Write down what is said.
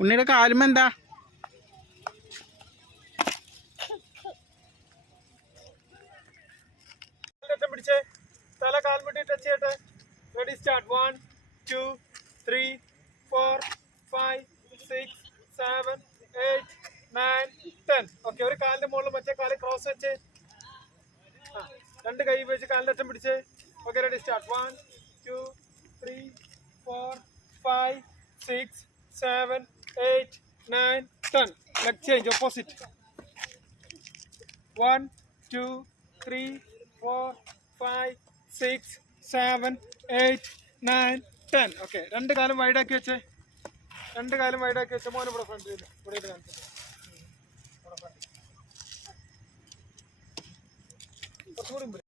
ഉണ്ണിയുടെ കാലുമ്പോ എന്താ? പിടിച്ചേ, തല കാൽമുട്ടി ടച്ച് ചെയ്യട്ടെ. Ready start. 1 2 3 4 5 6 7 8 9 10. ഓക്കെ, ഒരു കാലിന്റെ മുകളിൽ മറ്റേ കാല് ക്രോസ് വെച്ച് രണ്ട് കൈ വെച്ച് കാലിന്റെ അറ്റം പിടിച്ചേ. Okay, ready start. 1 2 3 4 5 6 7 8 9 10. Leg change opposite. 1 2 3 4 5 6 7 8 9 10. Okay, രണ്ട് കാലം വൈഡാക്കി വെച്ചേ. രണ്ട് കാലം വൈഡാക്കി വെച്ച മോനെ ഇവിടെ ഫ്രണ്ടിൽ ഇവിടെ ഇത് കാണിച്ചു. കുറച്ചുകൂടി